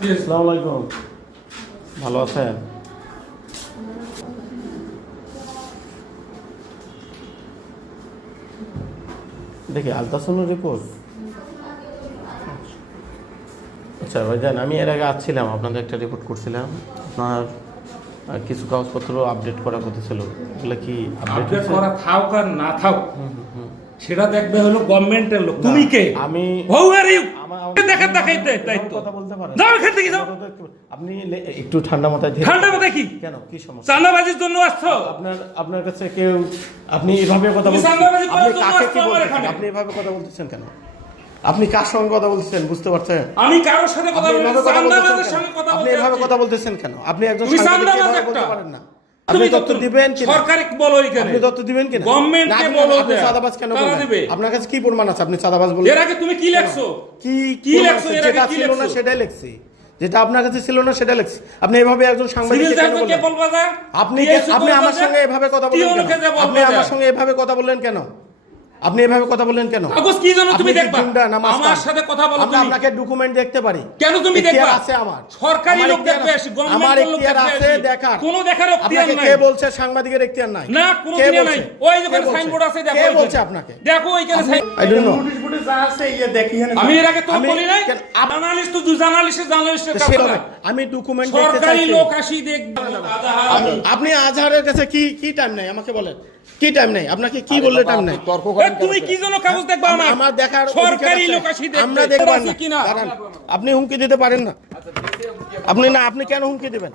আসসালামু আলাইকুম, ভালো আছেন? দেখি আলট্রাসাউন্ড রিপোর্ট। আচ্ছা ভাইজান, আমি এর আগে আসছিলাম, আপনাদের একটা রিপোর্ট করছিলাম। আপনার কিছু কাগজপত্র আপডেট করা কথা ছিল, ওগুলো কি আপডেট করা থাক আর না থাক সেটা দেখবে হলো গভর্নমেন্টের লোক। তুমি কে? আমি হউ আর ইউ দেখা দেখাইতে দায়িত্ব। কথা বলতে পারেন? যাও এখান থেকে যাও। আপনি একটু ঠান্ডা মাথায় ধীরে। ঠান্ডা মাথায় কি? কেন, কি সমস্যা? চাঁদাবাজির জন্য আসছো? আপনার কাছে কেউ, আপনি এভাবে কথা তুমি বলছেন, চাঁদাবাজি করার আপনি জন্য কাকে আসছো কি আমার বলছেন? এখানে? আপনি এভাবে কথা বলতেছেন কেন? আপনি কার সঙ্গে কথা বলতেছেন বুঝতে পারছেন? আমি কারোর সাথে কথা আপনি বলছি, এভাবে কথা বলতেছেন চাঁদাবাজের কেন? সঙ্গে কথা আপনি বলতে এভাবে যাচ্ছি। কথা বলতেছেন কেন? আপনি একজন তুমি সাংবাদিক, চাঁদাবাজ এভাবে একটা। বলতে পারেন না। তুমি আপনি তথ্য দিবেন কি না? সরকারে বলো এখানে। আপনি তথ্য দিবেন কি না? গভর্নমেন্টকে না, বলো আপনি দেয়া। চাঁদাবাজ কেন কারা বলবেন? দিবে? আপনার কাছে কি প্রমাণ আছে আপনি চাঁদাবাজ বলবেন? এর আগে তুমি কি লেখছো? কি কি প্রমাণ লেখছো? আছে? এর আগে যেটা কি ছিল না লেখছো? সেটাই লিখছি, যেটা আপনার কাছে ছিল না সেটা লিখছি। আপনি এভাবে একজন সাংবাদিক সিভিল কেন সার্জনকে বলবেন? বলবা না? আপনি TSO আপনি বলবা আমার না? সঙ্গে এভাবে কথা বললেন TNO কে কেন? যে বলবা আপনি আমার না? সঙ্গে এভাবে কথা বললেন কেন? আপনি এভাবে কথা বললেন কেন? কাগজ কি জানো তুমি আপনি কি দেখবা? গুন্ডা না মাস্তান? আমার সাথে কথা বলো আমরা তুমি। আপনাকে ডকুমেন্ট দেখতে পারি। কেন তুমি এখতিয়ার দেখবা? আছে আমার। সরকারি আমার লোক এখতিয়ার দেখবে আছে। আসি, আমার গভর্নমেন্টের লোক এখতিয়ার দেখবে আছে আসি। দেখার। কোনো দেখার এখতিয়ার আপনাকে নাই। কে বলছে সাংবাদিকের এখতিয়ার নাই? না, কোনো কে দিনে বলছে? নাই। ওই যে কে বলছে? সাইনবোর্ড আছে, দেখো কে ওইখানে। বলছে আপনাকে? দেখো ওইখানে সাইন। I don't know. আমি এর আগে তো আমি- বলি নাই। কেন- জার্নালিস্ট তো জার্নালিস্টের কাজ সেটা করে। না। আমি ডকুমেন্ট দেখতে সরকারি চাইছি। লোক আসি দেখবে। আপনি আজহারের কাছে কি টাইম নাই আমাকে বলেন? কি টাইম নাই? আপনাকে কি বললে টাইম নাই? তুমি কি জানো কাগজ দেখবা আমার? আমার দেখার সরকারি অধিকার লোক আছে। আসি দেখবে। আমরা দেখব আছে না। কিনা? দাঁড়ান। আপনি হুমকি দিতে পারেন না। আপনি কেন হুমকি দিবেন?